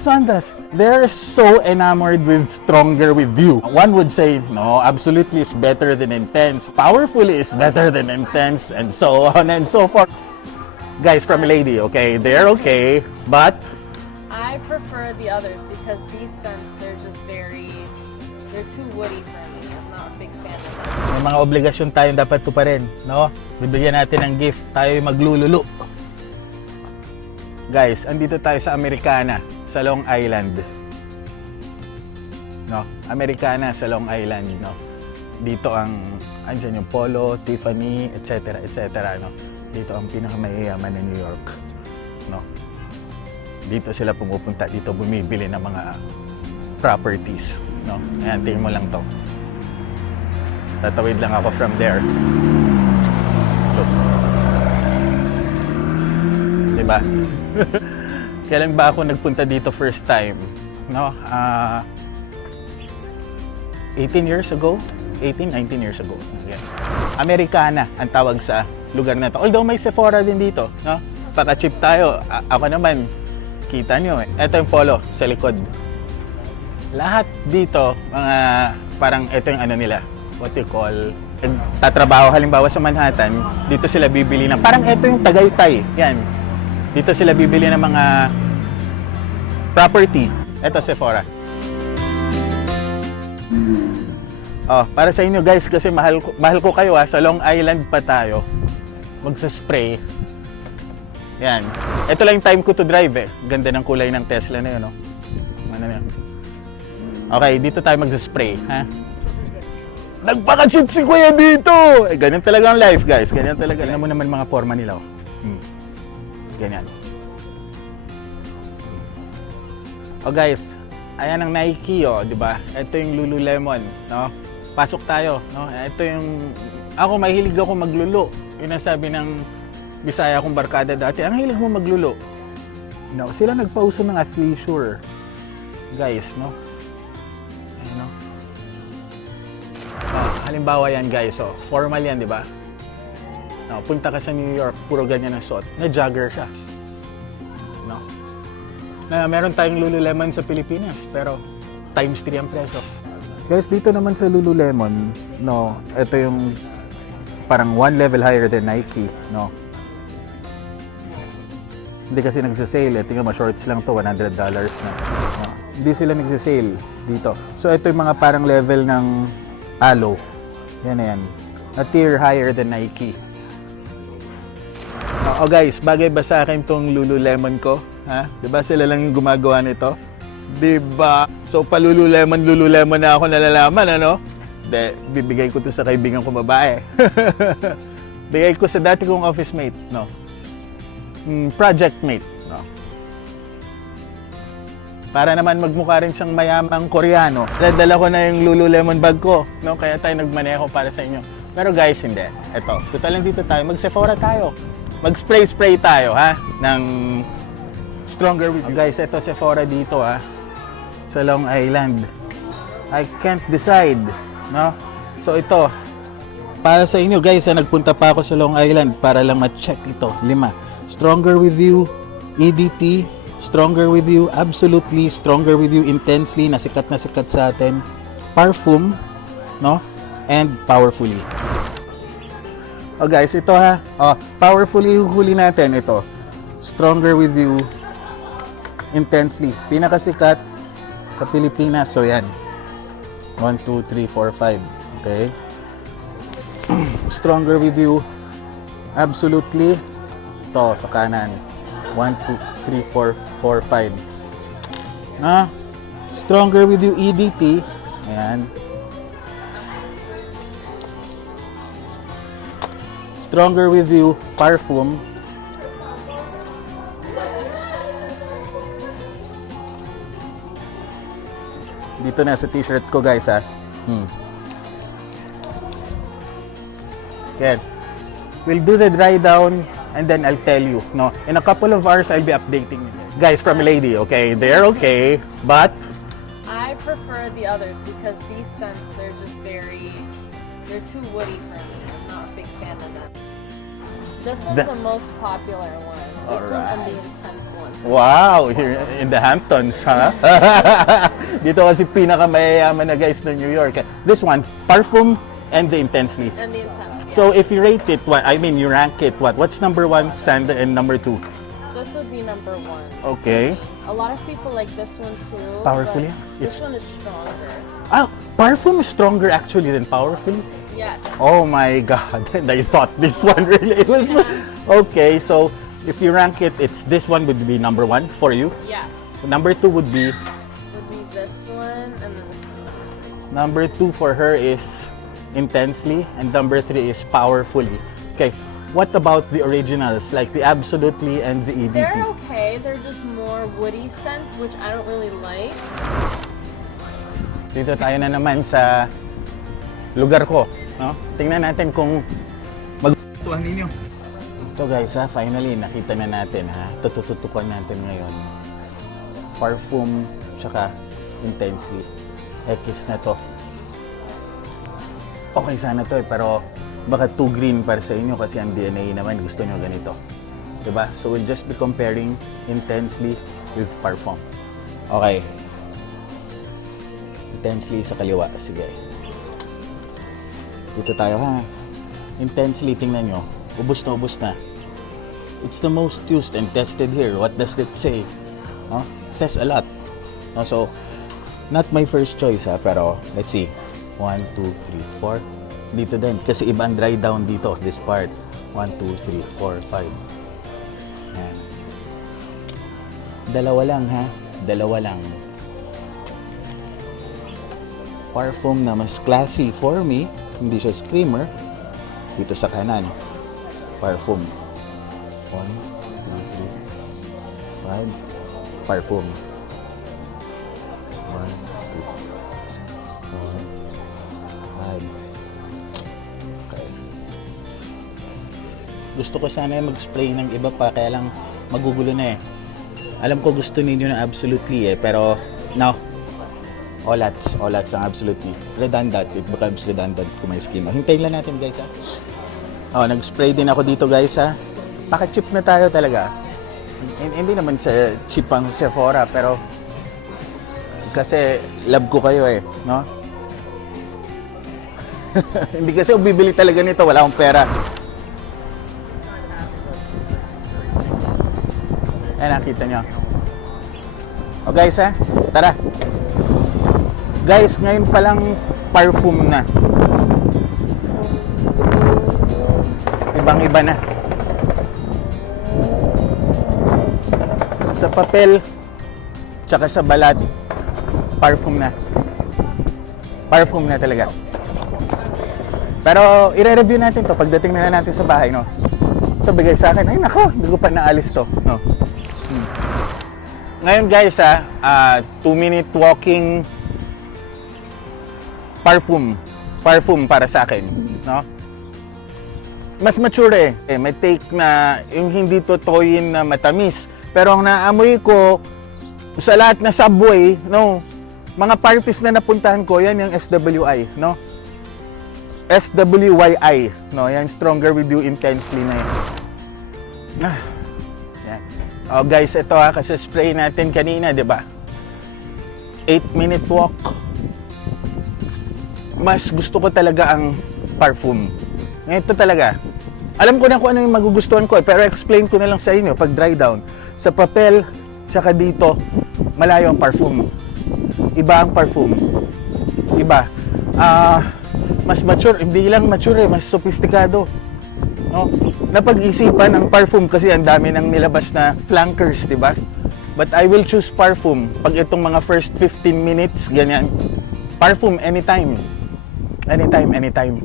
Sandas, they're so enamored with Stronger With You. One would say, no, Absolutely is better than Intense. Powerfully is better than Intense, and so on and so forth. Guys from Lady, okay, they're okay, but I prefer the others because these scents, they're too woody for me. I'm not a big fan of them. may mga obligasyon tayong dapat tuparin, no? Bibigyan natin ng gift, tayo maglululu. Guys, andito tayo sa Americana, sa Long Island. No? Americana sa Long Island, no? Dito ang andyan yung Polo, Tiffany, etc., etc., no? Dito ang pinakamayayaman ng New York, no? Dito sila pumupunta, dito bumibili ng mga properties, no? Ayan, tingin mo lang to. Tatawid lang ako from there. Look. Diba? Kailan ba ako nagpunta dito first time? No? 18 years ago? 18, 19 years ago. Again. Americana ang tawag sa lugar na to. Although may Sephora din dito, no? Paka-cheap tayo. Ako naman, kita nyo eh. Ito yung Polo sa likod. Lahat dito, mga parang ito yung ano nila, what you call, tatrabaho halimbawa sa Manhattan, dito sila bibili ng, parang ito yung Tagaytay, yan. Dito sila bibili ng mga property. Ito Sephora. Oh, para sa inyo guys, kasi mahal ko kayo sa Long Island pa tayo. Magsa-spray. Yan. Ito lang yung time ko to drive eh. Ganda ng kulay ng Tesla na yun, no? Ano yan? Okay, dito tayo magsa-spray, ha? Nagpaka-cheap si Kuya dito! Eh, ganyan talaga ang life, guys. Ganyan talaga. Tingnan mo naman mga forma nila, oh. Ganyan. Oh guys, ayan ang Nike, oh, di ba? Ito yung Lululemon, no? Pasok tayo, no? Ito yung ako mahilig ako maglulo. Yun ang sabi ng Bisaya kong barkada dati. Ang hilig mo maglulo. No, sila nagpauso ng athleisure. Guys, no? Ayan, no? Oh, halimbawa yan, guys, oh. Formal yan, di ba? No, punta ka sa New York, puro ganyan ang suot. Na-jogger siya. No? Na meron tayong Lululemon sa Pilipinas, pero times 3 ang presyo. Guys, dito naman sa Lululemon, no, ito yung parang one level higher than Nike, no? Hindi kasi nagsasale, tingnan mo, shorts lang to, $100 na. No? Hindi sila nagsasale dito. So, ito yung mga parang level ng Alo. Yan na yan. A tier higher than Nike. Oh guys, bagay ba sa akin tong Lululemon ko? Ha? Diba sila lang yung gumagawa nito? Diba? So Lululemon na ako nalalaman, ano? Bibigay ko to sa kaibigan ko babae. Bigay ko sa dati kong office mate, no? Project mate, no? Para naman magmukha rin siyang mayamang Koreano. Dala ko na yung Lululemon bag ko, no? Kaya tayo nagmaneho para sa inyo. Pero guys, hindi. Ito, total lang dito tayo. Mag-Sephora tayo. Mag-spray tayo, ha? Ng Stronger With You. Guys, ito Sephora dito, ha? Sa Long Island. I can't decide, no? So ito, para sa inyo guys, nagpunta pa ako sa Long Island para lang ma-check ito. 5. Stronger With You, EDT, Stronger With You, Absolutely, Stronger With You, Intensely, na sikat sa atin. Parfum, no? And Powerfully. Oh guys, ito ha. Oh, Powerfully huli natin ito. Stronger With You, Intensely. Pinakasikat sa Pilipinas. So yan. 1, 2, 3, 4, 5. Okay. Stronger With You, Absolutely. Ito sa kanan. 1, 2, 3, 4, 5. Na? Stronger With You, EDT. Ayan. Stronger With You, Parfum. Dito na sa t-shirt ko guys ha. Okay. We'll do the dry down and then I'll tell you. No? In a couple of hours, I'll be updating you. Guys from Lady, okay? They're okay, but I prefer the others because these scents, they're too woody for me. I'm not a big fan of them. This one's the most popular one. This one and Alright. the intense one. Wow, here in the Hamptons, ha? Dito kasi pinakamayayaman na guys ng New York. This one, Parfum and the Intensely. And the intense. So if you rate it, you rank it, what's number 1, Sand, and number 2? This would be number 1. Okay. A lot of people like this one too. Powerfully? but This one is stronger. Ah, Parfum is stronger actually than Powerfully. Yes. Oh my God, and I thought this one really was. Okay, so if you rank it, this one would be number 1 for you. Yes. Number 2 would be, This one and then this one. number 2 for her is Intensely, and number 3 is Powerfully. Okay, what about the originals, like the Absolutely and the EDT? They're okay. They're just more woody scents, which I don't really like. Dito tayo na naman sa lugar ko, no? Tingnan natin kung magustuhan ninyo. Ito guys, finally nakita na natin, tututukan natin ngayon. Parfum tsaka Intensely. X na to. Okay sana to pero baka too green para sa inyo kasi ang DNA naman gusto nyo ganito. Diba? So we'll just be comparing Intensely with Parfum. Okay. Intensely sa kaliwa. Sige. Dito tayo ha. Intensely, tingnan nyo. Ubus na. It's the most used and tested here. What does it say? No? It says a lot. No? So, not my first choice pero let's see. 1, 2, 3, 4. Dito din. Kasi iba ang dry down dito. This part. 1, 2, 3, 4, 5. Yan. Dalawa lang ha. Dalawa lang. Parfum na mas classy for me. Hindi siya screamer. Dito sa kanan. Parfum. 1, 2, 3, 5. Parfum. 1, 2, 4, 5. Okay. Gusto ko sana mag-spray ng iba pa, kaya lang magugulo na eh. Alam ko gusto ninyo na Absolutely pero no. Olats ang Absolutely. Redundant. It becomes redundant kung may skin. Hintayin lang natin guys nag-spray din ako dito guys Paka-cheap na tayo talaga. Hindi naman sa cheap ang Sephora pero kasi love ko kayo no? Hindi kasi ako bibili talaga nito, wala akong pera. Nakita nyo. O guys tara. Guys, ngayon pa lang parfum na. Ibang-iba na. Sa papel, tsaka sa balat, parfum na. Parfum na talaga. Pero, i-review natin to pagdating na natin sa bahay, no? Ito, bigay sa akin. Ay, nako, hindi ko pa naalis to, no? Ngayon, guys, 2-minute walking parfum para sa akin, no? Mas mature may take na yung hindi totoyin na matamis. Pero ang naamoy ko sa lahat na subway, no? Mga parties na napuntahan ko, yan yung SWI, no? SWYI, no? Yan, Stronger With You Intensely na yun. Yan. Oh guys, ito kasi spray natin kanina, di ba? 8-minute walk. Mas gusto ko talaga ang parfum. Ito talaga. Alam ko na kung ano yung magugustuhan ko pero explain ko na lang sa inyo pag dry down. Sa papel, tsaka dito, malayo ang parfum. Iba ang parfum. Iba. Mas mature, hindi lang mature mas sophisticado. No? Napag-isipan ang parfum kasi ang dami nang nilabas na flankers, di ba? But I will choose parfum pag itong mga first 15 minutes, ganyan. Parfum anytime. Anytime.